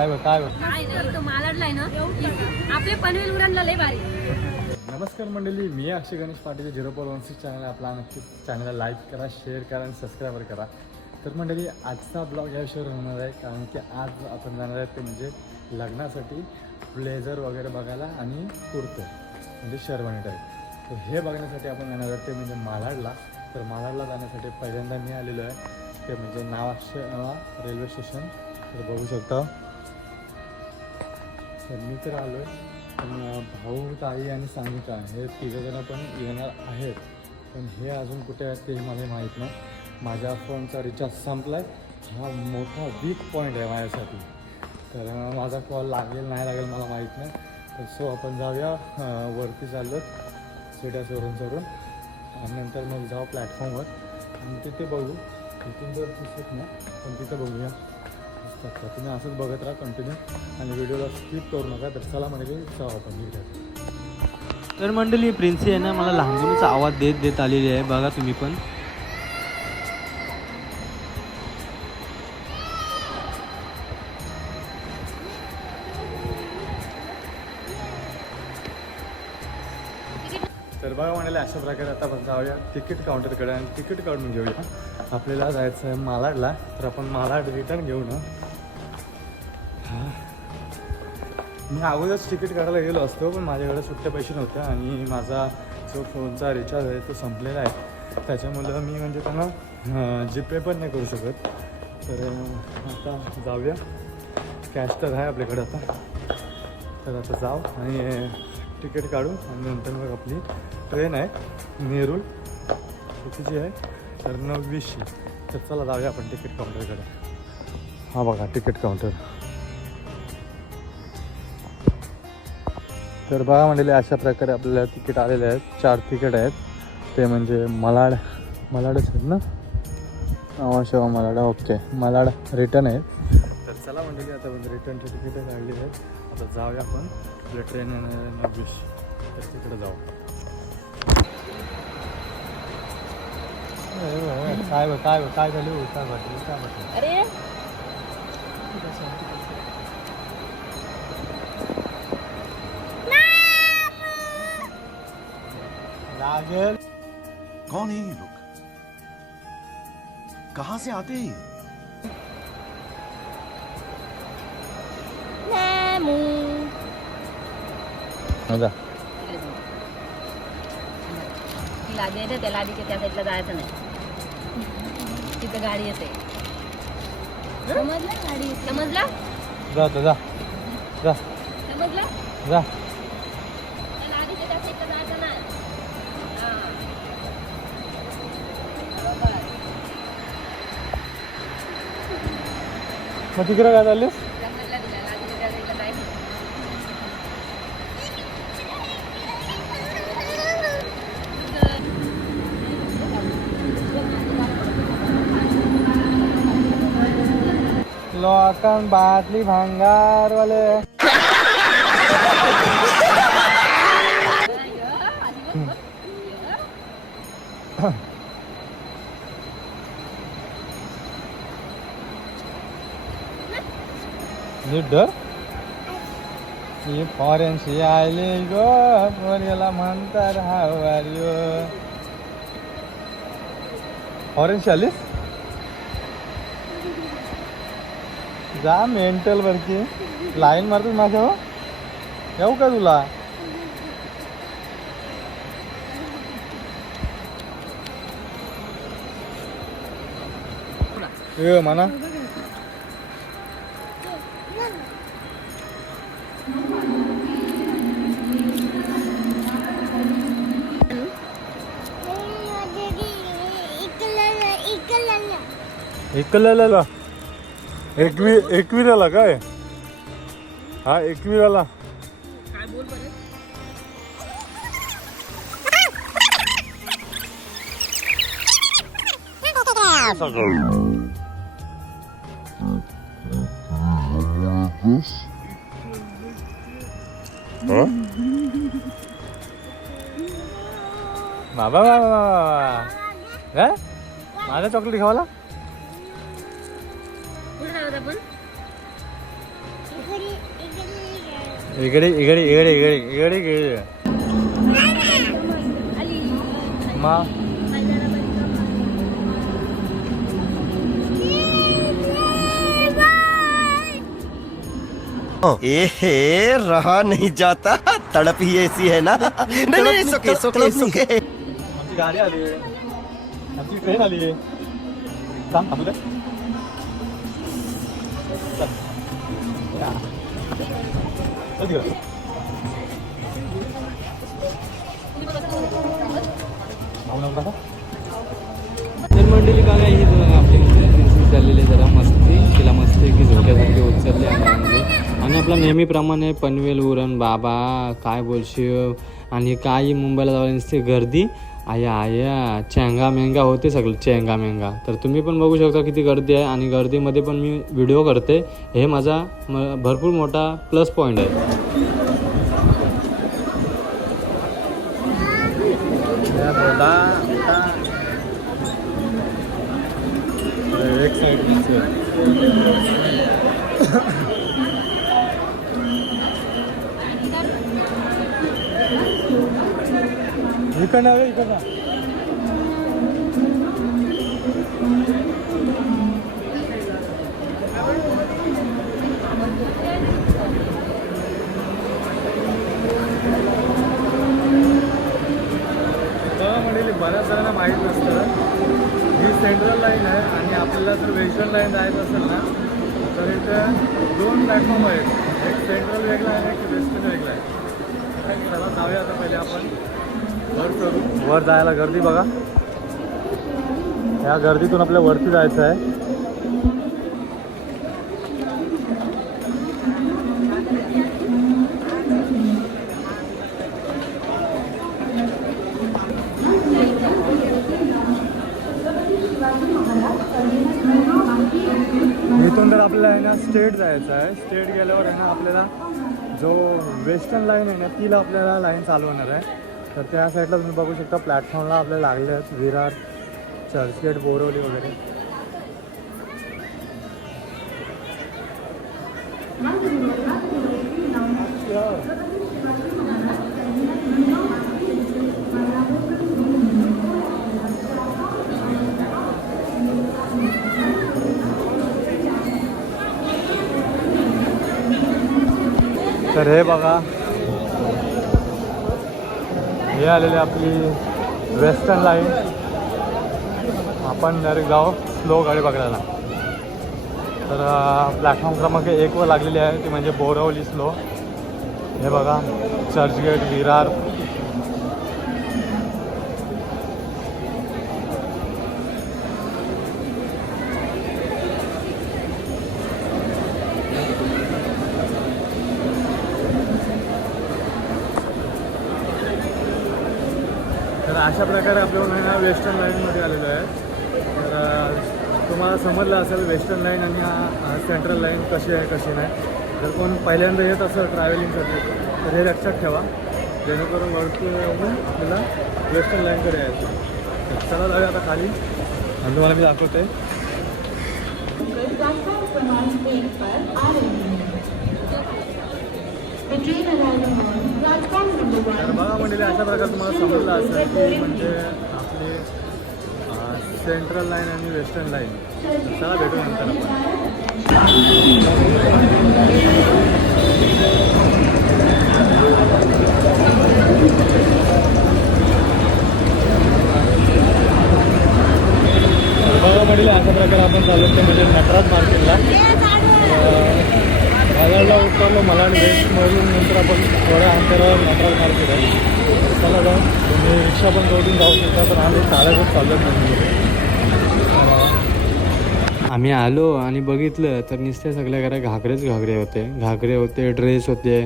नाही तो मालाडलाय ना आपले पनवेल उरणला लय भारी. नमस्कार मंडळी, मी अक्षय गणेश पाटील 0.16 चॅनल आपला नक्की चॅनलला लाईक करा, शेअर करा आणि सबस्क्राईबर करा. तर मंडळी आजचा ब्लॉग या विषयावर होणार आहे, कारण की आज आपण जाणार आहे ते म्हणजे लग्नासाठी ब्लेझर वगैरे बघायला आणि कुर्तो म्हणजे शेरवानी टाईप. तर हे बघण्यासाठी आपण जाणार आहे ते म्हणजे मालाडला. तर मालाडला जाण्यासाठी पहिल्यांदा मी आलेलो आहे ते म्हणजे नावा रेल्वे स्टेशन. तर बघू शकता. तर मी तर आलो आहे, पण भाऊ, ताई आणि सांगिता हे तिघंजणं पण येणार आहेत, पण हे अजून कुठे आहेत ते मला माहीत नाही. माझ्या फोनचा रिचार्ज संपला आहे, हा मोठा वीक पॉईंट आहे माझ्यासाठी. तर माझा कॉल लागेल नाही लागेल मला माहीत नाही. तर सो आपण जाऊया, वरती चाललो सीट्या चढून आणि नंतर मग जाऊ प्लॅटफॉर्मवर आणि तिथे बघू. तिथून जर दिसत नाही पण तिथं बघूया. तुम्ही असंच बघत राहा कंटिन्यू आणि व्हिडिओला स्किप करू नका. तर चला म्हणजे जाऊ आपण निघतात. तर मंडळी प्रिन्सी आहे ना मला लांबूनच आवाज देत आलेली आहे, बघा तुम्ही पण. तर बघा म्हणाले अशा प्रकारे आता आपण जाऊया तिकीट काउंटरकडे आणि तिकीट काढून घेऊया. आपल्याला जायचं आहे मालाडला, तर आपण मालाड रिटर्न घेऊ ना. मी अगोदरच तिकीट काढायला गेलो असतो, पण माझ्याकडे सुट्टे पैसे नव्हते आणि माझा जो फोनचा रिचार्ज आहे तो संपलेला आहे. त्याच्यामुळं मी म्हणजे त्यांना जीपे पण नाही करू शकत. तर आता जाऊया. कॅश तर आहे आपल्याकडे आता. तर आता जाऊ आणि तिकीट काढू आणि नंतर मग आपली ट्रेन आहे नेरूळ कितीची आहे तर 9:20. तर चला जाऊया आपण तिकीट काउंटरकडे. हा बघा तिकीट काउंटर. तर बघा म्हणलेले अशा प्रकारे आपल्याला तिकीट आलेले आहेत. 4 तिकीट आहेत. ते म्हणजे मलाडच आहेत ना, शेवा मलाड. ओके, मलाड रिटर्न आहे. तर चला म्हणलेली आता रिटर्नची तिकीटं काढली आहेत. आता जाऊया आपण आपल्या ट्रेन 9:20. तर तिकडे जाऊ. काय झालं अरे लागेल. कौन है ये लोग? कहां से आते हैं? ती लादी येते, त्या लादीच्या त्या साईडला जायचं नाही, तिथं गाडी येते. समजलं? गाडी समजला? जा जा जा समजला? जा. त्या लादीच्या त्या साईडला जायचं नाही. बरोबर. मग तिकडे काय चाललीस? समजला तुला? लादीच्या त्या साईडला जायचं. लोकन बाटली भांगारवाले. नीट धर. ही फॉरेनशी आली गो, पोरगेला म्हणतात हाव आर यू. फॉरेनशी आलीस? जा मेंटल वरती लाईन मारतो माझ्यावर. येऊ का तुला? ए म्हणा एकला एकवीराला काय? हा 21वाला. काय बोल बरं. बाबा माझा चॉकलेट खावाला. कुठे जाऊया आपण? इकडे इकडे इकडे इकडे इकडे इकडे मा रहा नहीं जाता, तड़प ही ऐसी है ना. नहीं नहीं, सुके सुके सुके. आमची गाडी आली आमची ट्रेन आली सांग थांबू दे. तर मंडळी बघा ही आपली प्रिन्सेस झालेली जरा मस्ती तिला मस्ती की झोक्यासारखी उचलली आणि आपला नेहमीप्रमाणे पनवेल उरण बाबा काय बोलशील आणि काही मुंबईला जाऊन नुसती गर्दी आया आया चेंगा मेंगा होते सगळं चेंगा मेंगा. तर तुम्ही पण बघू शकता किती गर्दी आहे आणि गर्दीमध्ये पण मी व्हिडिओ करते हे माझा भरपूर मोठा प्लस पॉईंट आहे. एक साइड इकडनं इकडनं म्हणजे बऱ्याच जणांना माहीत नसतं ही सेंट्रल लाईन आहे आणि आपल्याला जर वेस्टर्न लाईन जायचं असेल ना तर इथं 2 प्लॅटफॉर्म आहेत. एक सेंट्रल वेगळा आहे एक वेस्टर्न वेगळा आहे. चला जाऊया आता पहिले आपण वर करू. वर जायला गर्दी बघा या गर्दीतून आपल्या वरती जायचं आहे. इथून तर आपल्याला आहे ना स्टेट जायचं आहे. स्टेट गेल्यावर आहे ना आपल्याला जो वेस्टर्न लाईन आहे ना तिला आपल्याला लाईन चालू होणार आहे. तर त्या साईडला तुम्ही बघू शकता प्लॅटफॉर्मला आपल्याला लागले आहेत विरार चर्चगेट बोरवली वगैरे. तर हे बघा हे आलेली आपली वेस्टर्न लाईन. आपण डायरेक्ट जाऊ स्लो गाडी पकडायला. तर प्लॅटफॉर्म क्रमांक 1 वर लागलेली आहे ती म्हणजे बोरवली स्लो. हे बघा चर्चगेट विरार तर अशा प्रकारे आपल्याला आहे ना वेस्टर्न लाईनमध्ये आलेलो आहे. तर तुम्हाला समजलं असेल वेस्टर्न लाईन आणि हा सेंट्रल लाईन कशी आहे कशी नाही. जर कोण पहिल्यांदा येत असेल ट्रॅव्हलिंगसाठी तर हे लक्षात ठेवा जेणेकरून वरती येऊन आपल्याला वेस्टर्न लाईनकडे यायचं. तर चला जाऊया आता खाली आणि तुम्हाला मी दाखवते. तर बघा म्हणजे अशा प्रकारे तुम्हाला समजलं असेल की म्हणजे आपली सेंट्रल लाईन आणि वेस्टर्न लाईन. चला भेटू नंतर बघा म्हणजे अशा प्रकारे आपण चालू ते म्हणजे नटराज मार्केटला बाजारला उतरलो मला आणि वेस्टमधून नंतर आपण थोड्या अंतरावर नटराज मार्केट आहे. चला जाऊ तुम्ही रिक्षा पण जोडून जाऊ शकता पण आम्ही चालतच चालत नाही. आम्ही आलो आणि बघितलं तर नुसते सगळ्या घरा घागरे होते ड्रेस होते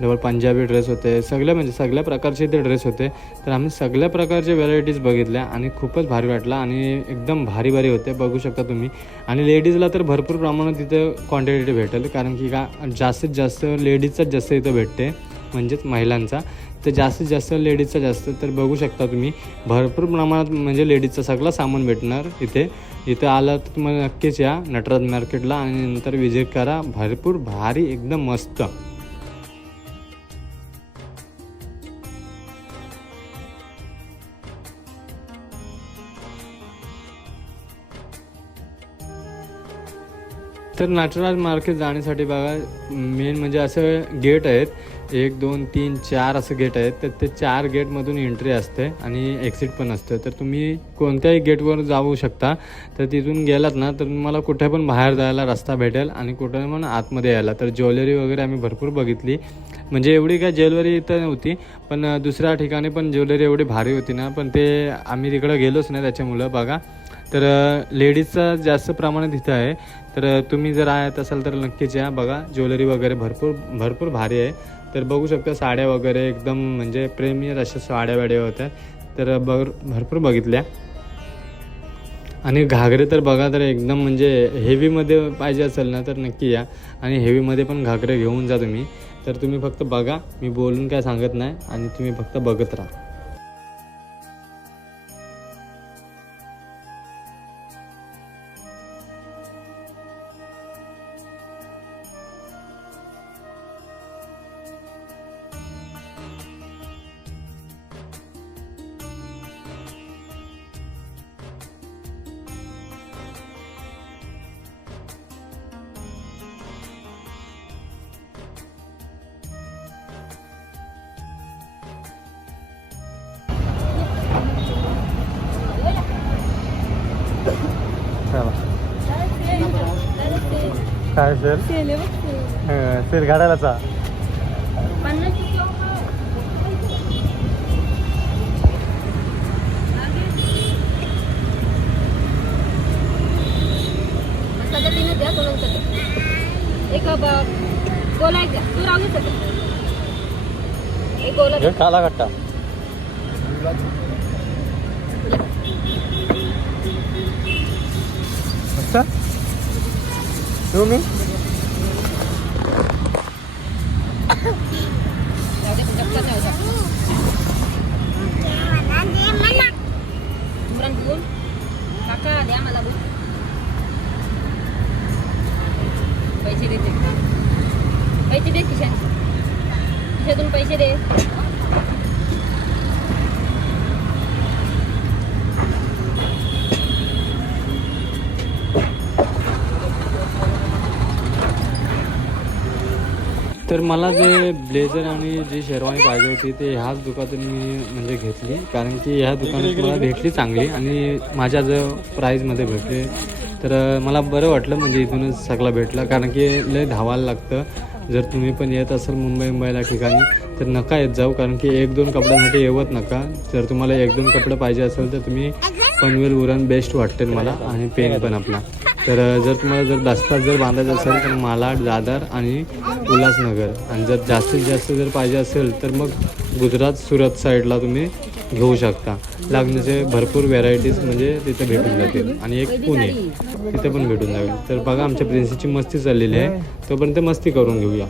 डबल पंजाबी ड्रेस होते सगळ्या म्हणजे सगळ्या प्रकारचे ते ड्रेस होते. तर आम्ही सगळ्या प्रकारचे व्हरायटीज बघितल्या आणि खूपच भारी वाटला आणि एकदम भारी भारी होते बघू शकता तुम्ही. आणि लेडीजला तर भरपूर प्रमाणात तिथं क्वांटिटी भेटेल कारण की का जास्तीत जास्त लेडीजचाच जास्त इथं भेटते म्हणजेच महिलांचा. तर जास्तीत जास्त लेडीजचा जास्त तर बघू शकता तुम्ही भरपूर प्रमाणात म्हणजे लेडीजचं सगळं सामान भेटणार इथे आला तर तुम्हाला नक्कीच या नटराज मार्केटला आणि नंतर विजिट करा. भरपूर भारी एकदम मस्त. तर नटराज मार्केट जाण्यासाठी बघा मेन म्हणजे असं गेट आहेत 1 2 3 4 असं गेट आहेत. तर ते 4 गेटमधून एंट्री असते आणि एक्झिट पण असतं. तर तुम्ही कोणत्याही गेटवर जाऊ शकता. तर तिथून गेलात ना तर तुम्हाला कुठे पण बाहेर जायला रस्ता भेटेल आणि कुठे पण आतमध्ये यायला. तर ज्वेलरी वगैरे आम्ही भरपूर बघितली. म्हणजे एवढी काय ज्वेलरी इथं नव्हती पण दुसऱ्या ठिकाणी पण ज्वेलरी एवढी भारी होती ना. पण ते आम्ही तिकडं गेलोच नाही त्याच्यामुळं बघा. तर लेडीजचं जास्त प्रमाणात इथं आहे. तर तुम्ही जर आहेत असाल तर नक्कीच या बघा. ज्वेलरी वगैरे भरपूर भारी आहे. तर बघू शकता साड्या वगैरे एकदम म्हणजे प्रेमियर अशा साड्या होत्या. तर भरपूर बघितल्या. आणि घागरे तर बघा तर एकदम म्हणजे हेवीमध्ये पाहिजे असेल ना तर नक्की या. आणि हेवीमध्ये पण घागरे घेऊन जा तुम्ही. तर तुम्ही फक्त बघा. मी बोलून काय सांगत नाही आणि तुम्ही फक्त बघत राहा. काय सर सर गाड्यालाचा द्या एक गोला एक द्या. तू राहू शकते एक गोला द्या. काला कट्टा अच्छा तुम्ही काका द्या मला बोल. पैसे देते पैसे दे खिशातून पैसे दे. तर मला जे ब्लेझर आणि जी शेरवानी पाहिजे होती ते ह्याच दुकानातून मी म्हणजे घेतली. कारण की ह्या दुकानात मला भेटली चांगली आणि माझ्या जो प्राईजमध्ये भेटली. तर मला बरं वाटलं म्हणजे इथूनच सगळं भेटलं. कारण की लय धावायला लागतं. जर तुम्ही पण येत असाल मुंबईला ठिकाणी तर नका येत जाऊ. कारण की 1-2 कपड्यांसाठी येवत नका. जर तुम्हाला 1-2 कपडे पाहिजे असेल तर तुम्ही पनवेल उरण बेस्ट वाटते मला. आणि पेन पण आपला. तर जर तुम्हाला जर दस्तार जर बांधायचं असेल तर मालाड दादर आणि उल्हासनगर. आणि जर जास्तीत जास्त जर पाहिजे असेल तर मग गुजरात सुरत साईडला तुम्ही घेऊ शकता. लागण्याचे भरपूर व्हेरायटीज म्हणजे तिथे भेटून जातील. आणि एक पुणे तिथे पण भेटून जाईल. तर बघा आमच्या प्रिन्सेसची मस्ती चाललेली आहे. तोपर्यंत मस्ती करून घेऊया.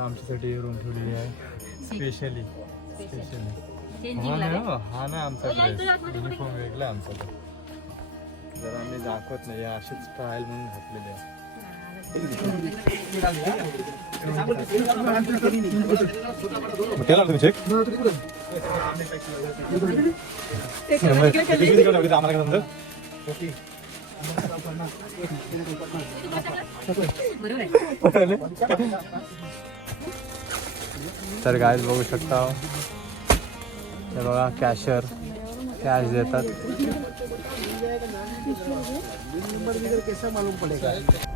आमच्यासाठी रूम ठेवलेली आहे स्पेशली. हा ना आमचा युनिफॉर्म वेगळा आमचा. जर आम्ही दाखवत नाही अशीच ट्रायल म्हणून घातलेली आहे. तर गाईज बघू शकता हे बघा कॅश देतात.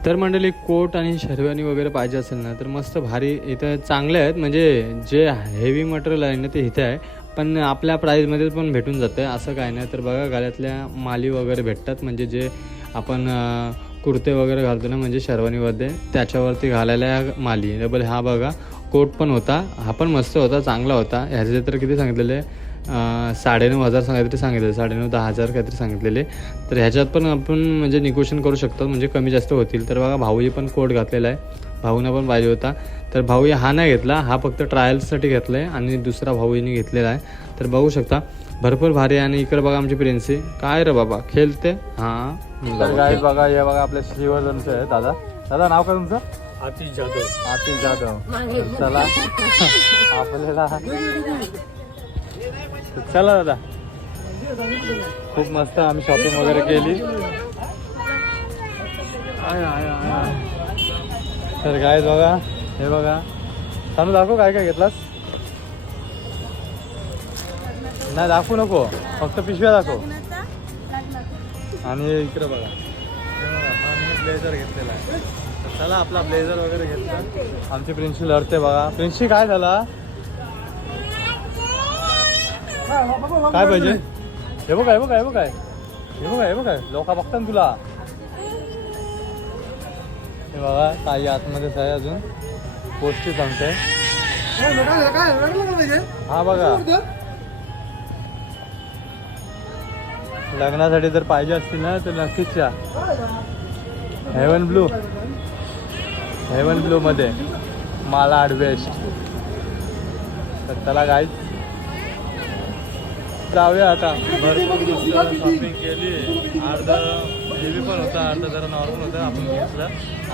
तर मंडळी कोट आणि शेरवानी वगैरे पाहिजे असेल ना तर मस्त भारी इथं चांगले आहेत. म्हणजे जे हेवी मटेरियल आहे ना ते इथे आहे पण आपल्या प्राईजमध्ये पण भेटून जातं असं काय नाही. तर बघा गळ्यातल्या माली वगैरे भेटतात. म्हणजे जे आपण कुर्ते वगैरे घालतो ना म्हणजे शेरवानीमध्ये त्याच्यावरती घालायला माली डबल. हा बघा कोट पण होता. हा पण मस्त होता चांगला होता. ह्याचे तर किती सांगितलेले 9,500 काहीतरी सांगितले, 9,500-10,000 काहीतरी सांगितलेले. तर ह्याच्यात पण आपण म्हणजे निगोशिएशन करू शकतो, म्हणजे कमी जास्त होतील. तर बघा भाऊही पण कोट घातलेला आहे, भाऊना पण पाहिजे होता. तर भाऊही हा नाही घेतला, हा फक्त ट्रायल्ससाठी घेतला आहे आणि दुसरा भाऊने घेतलेला आहे. तर बघू शकता भरपूर भारी आहे. आणि इकडे बघा आमची प्रिन्सी काय रे बाबा खेळते. हां तर गाईज बघा हे बघा आपल्या श्रीवर्धनचं आहे. दादा दादा नाव काय तुमचं? आतिश जाधव. आतिश जाधव. चला आपल्याला चला दादा, खूप मस्त आम्ही शॉपिंग वगैरे केली. तर गाईज बघा हे बघा, सांगू दाखव काय काय घेतलास. नाही दाखवू नको, फक्त पिशव्या दाखव. आणि इकडे बघा हा मी ब्लेझर घेतलेला आहे. तर चला आपला ब्लेझर वगैरे घेतला. आमची प्रिन्सी लढते बघा. प्रिन्सी काय झाला, काय पाहिजे? हे बघ काय बघ काय बघ काय हे बघ हे बघ काय लोक बघतात ना तुला. हे बघा काही आतमध्येच आहे अजून, पोस्टची सांगते. हा बघा लग्नासाठी जर पाहिजे असतील ना तर नक्कीच या. हेवन ब्लू मध्ये मालाड वेस्ट. तर चला गाईज जाऊया आता. भरपूर शॉपिंग केली, अर्धा हेवी पण होता, अर्धा जरा नॉर्मल होतं, आपण घेतलं.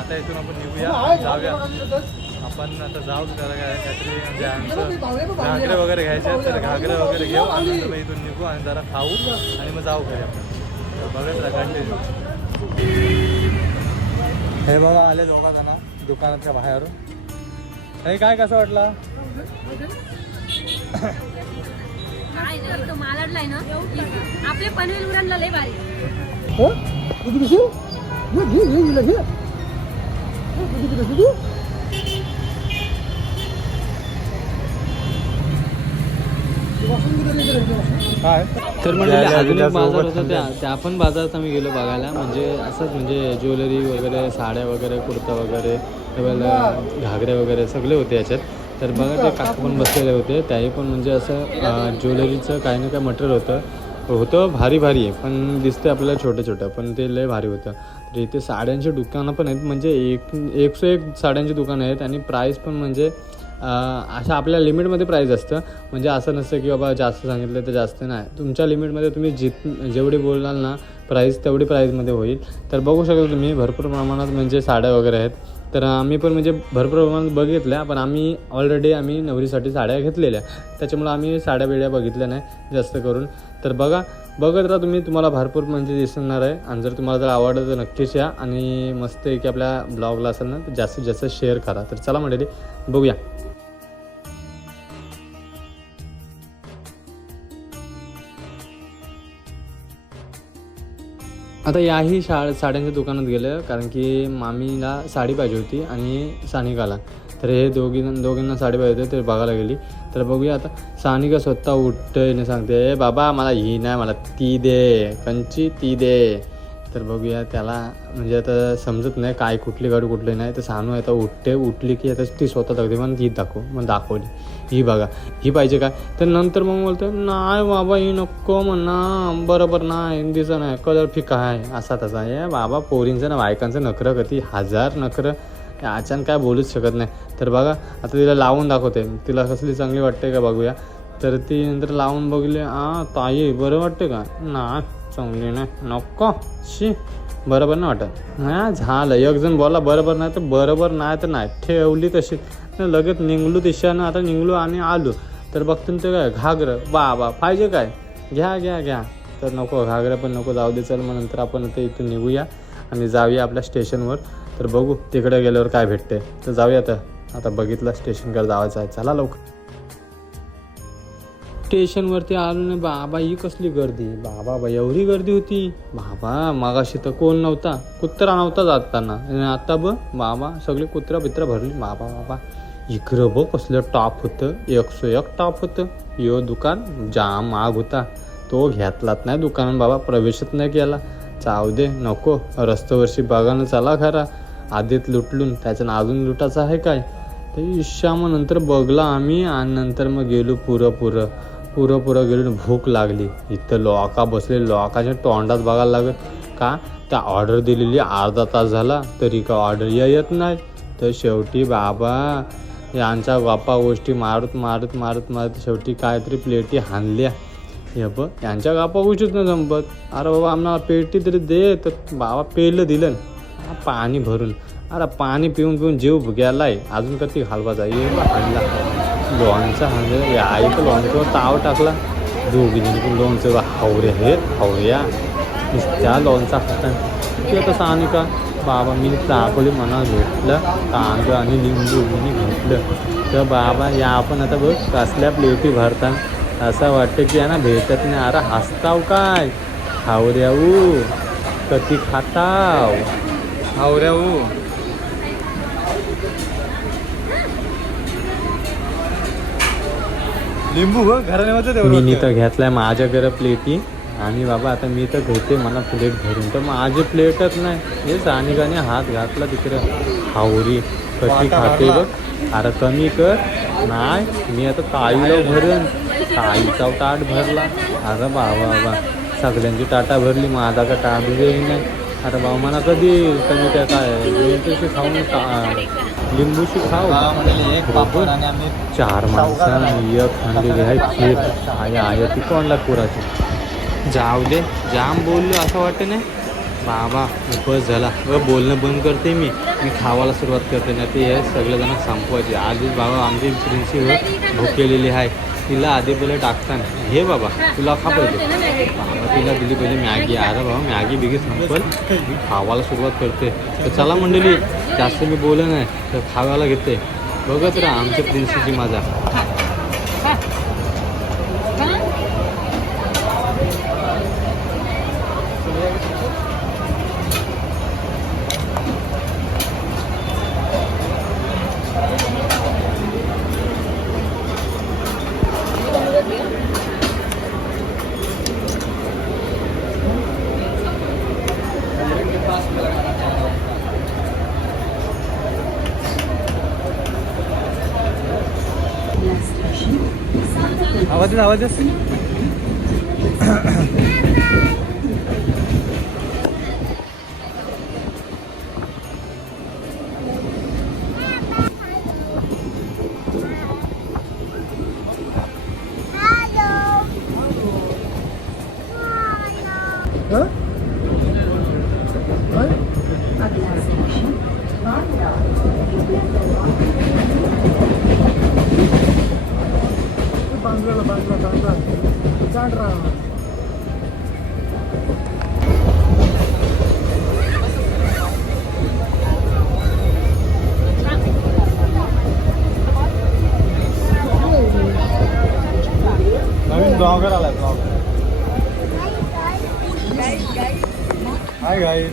आता इथून आपण निघूया, जाऊया आपण. आता जाऊ त्याला काहीतरी म्हणजे आमचं घागरे वगैरे घ्यायचे, तर घागरे वगैरे घेऊ आणि मग इथून निघू आणि जरा खाऊ आणि मग जाऊ घरी आपण. बघत राहा कंटिन्यू. हे बघा आले दोघा जण दुकानाच्या बाहेरून. हे काय कसं वाटला? काय नाही तो मालाडलाय ना आपले पनवेल उरणला लय भारी. काय तर म्हणजे अजून एक बाजार होता, त्या पण बाजारात आम्ही गेलो बघायला. म्हणजे असंच म्हणजे ज्वेलरी वगैरे, साड्या वगैरे, कुर्ता वगैरे, घागरे वगैरे सगळे होते याच्यात. तर बघा ते काकू पण बसलेले होते, त्याही पण म्हणजे असं ज्वेलरीचं काही ना काही मटेरियल होतं भारी आहे. पण दिसते आपल्याला छोटं छोटं, पण ते लय भारी होतं. तर इथे साड्यांची दुकानं पण आहेत, म्हणजे एक साड्यांची दुकानं आहेत. आणि प्राईस पण म्हणजे असं आपल्या लिमिटमध्ये प्राईस असतं. म्हणजे असं नसतं की बाबा जास्त सांगितलं तर जास्त नाही, तुमच्या लिमिटमध्ये तुम्ही जेवढी बोलाल ना प्राईस तेवढी प्राईजमध्ये होईल. तर बघू शकता तुम्ही भरपूर प्रमाणात म्हणजे साड्या वगैरे आहेत. तर आम्ही पण म्हणजे भरपूर प्रमाणात बघितल्या, पण आम्ही नवरीसाठी साड्या घेतलेल्या, त्याच्यामुळे आम्ही साड्या बिड्या बघितल्या नाही जास्त करून. तर बघत राहा तुम्ही, तुम्हाला भरपूर म्हणजे दिसणार आहे. आणि जर तुम्हाला जर आवडलं तर नक्कीच या. आणि मस्त की आपल्या ब्लॉगला असेल ना तर जास्तीत जास्त शेअर करा. तर चला मंडळी बघूया. आता याही साड्यांच्या दुकानात गेलं, कारण की मामीला साडी पाहिजे होती आणि सानिकाला. तर हे दोघींना साडी पाहिजे होती, तर बघायला गेली. तर बघूया आता. सानिका स्वतः उठते सांगते, बाबा मला ही नाही, मला ती दे, कंची ती दे. तर बघूया त्याला म्हणजे आता समजत नाही काय कुठली गाडी कुठली नाही. तर सानू आता उठली की आता ती स्वतः दाखवते, मग ही दाखवली ही बघा ही पाहिजे काय. तर नंतर मग बोलतो नाही बाबा ही नको म्हणा, बरोबर नाही दिसत नाही, कलर फिका आहे असा तसा आहे. बाबा पोरींचं ना बायकांचं नखरं कधी 1000 नखरं, अचानक काय बोलूच शकत नाही. तर बघा आता तिला लावून दाखवते, तिला कसली चांगली वाटते का बघूया. तर ती नंतर लावून बघली, ताई बरं वाटते का, ना चांगली नाही, नको शी बरोबर नाही वाटत. नाही झालं, एक जण बोला बरोबर नाही तर बरोबर नाही तर नाही, ठेवली तशी लगेच निघलो दिशानं. आता निघलो आणि आलो तर बघतो ते काय घागरं, बाबा पाहिजे काय, घ्या. तर नको घागरं पण नको, जाऊ दे चल. मग नंतर आपण आता इथून निघूया आणि जाऊया आपल्या स्टेशनवर. तर बघू तिकडे गेल्यावर काय भेटते. तर जाऊया आता बघितलं स्टेशनकडे जायचं आहे, चला लवकर. स्टेशनवरती आलो ना बाबा, ही कसली गर्दी बाबा, एवढी गर्दी होती बाबा. मागाशी तर कोण नव्हता, कुत्रा नव्हता जाताना, आता बाबा सगळे कुत्रा भरली बाबा. इकडं कसलं टॉप होतं, 101 टॉप होतं. यो दुकान जाम महाग होता, तो घेतलाच नाही दुकानात बाबा, प्रवेशच नाही केला. जाऊ दे नको, रस्त्यावरची बघानं चला खरा, आधीच लुटलून त्याच्यानं अजून लुटायचं आहे काय. तर मग नंतर बघला आम्ही आणि नंतर मग गेलो पुरं. पुरं गेलो, भूक लागली. इथं लोका बसले, लोकाच्या तोंडात बघायला लागत का त्या ऑर्डर दिलेली अर्धा तास झाला तरी का ऑर्डर येत नाही. तर शेवटी बाबा यांच्या गप्पा गोष्टी मारत शेवटी काहीतरी प्लेटी हाणल्या. हे बघ यांच्या गप्पा गोष्टीच नाही संपत. अरे बाबा आम्हाला पेटी तरी दे. तर बाबा पेलं दिलं पाणी भरून. अरे पाणी पिऊन जीव गेलाय, अजून कधी घालवायचा. ये हाणला लोणचं हाणलं. या आईचं लोणचं ताव टाकला. दोघी जणी लोणचं हावरे आहेत हावऱ्या नुसत्या लोणचा खातात. किंवा तसं आणि का बाबा मी दाखवली मना घेतलं कांदा आणि लिंबू मी घेतलं. तर बाबा या आपण आता बघ कसल्या प्लेटी भरतात. असं वाटतं की यांना भेटत नाही. अरे हसताव काय हावऱ्याऊ कधी खाताव हावऱ्याऊ. लिंबू घराने मी तर घेतलाय माझ्याकडे प्लेटी आणि बाबा आता मी तर घेते मला प्लेट भरून. तर माझी प्लेटच नाही. हे सानिकाने हात घातला तिकडं. हावरी कशी खाते बघ. अरे कमी कर. नाही मी आता ताईला भरून ताईचा ताट भरला. अरे बाबा सगळ्यांची टाटा भरली, माझा का ताट नाही. अरे बाबा मला कधी कमी त्या काय लिंबूशी खाऊन लिंबूशी खाऊ. एक पापड आणि आम्ही 4 माणसांनी एक खांडलेली आहे खीर आहे ती कोणला पुराची. जाऊ दे जाम बोललो असं वाटतं नाही बाबा. बस झाला बोलणं बंद करते मी खावायला सुरुवात करते. नाही ते हे सगळेजण संपवायचे. आधीच बाबा आमची प्रिन्सिपल भुकेलेली आहे. तिला आधी पहिले टाकताना हे बाबा तुला खा पाहिजे. बाबा तिला दिली पहिले मॅगी. अरे बाबा मॅगी बिगी संपल मी खावायला सुरुवात करते. तर चला मंडळी जास्त मी बोलत नाही तर खावायला घेते. बघत राहा आमच्या प्रिन्सिपलची माझा. आवाज नवीन ब्लॉगर आलाय. Blogger hi guys.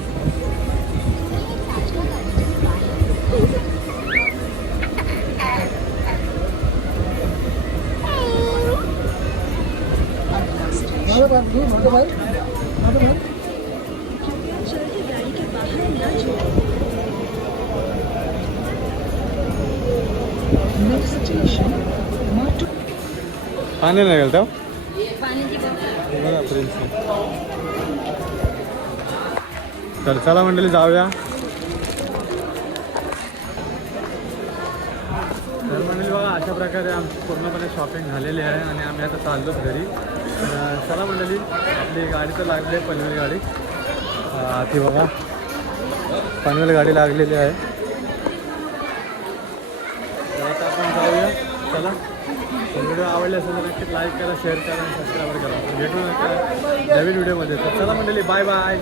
पाणी नाही गेलं तर चला मंडळी जाऊया. तर मंडळी बघा अशा प्रकारे आमची पूर्णपणे शॉपिंग झालेली आहे आणि आम्ही आता चाललो घरी. चला मंडळी आपली गाडी तर लागली आहे पनवेल गाडी. ती बघा पनवेल गाडी लागलेली आहे. तर आता आपण जाऊया. चला व्हिडिओ आवडले असेल तर नक्की लाईक करा, शेअर करा आणि सबस्क्राईब करा. भेटू नका नवीन व्हिडिओमध्ये. तर चला मंडळी बाय बाय.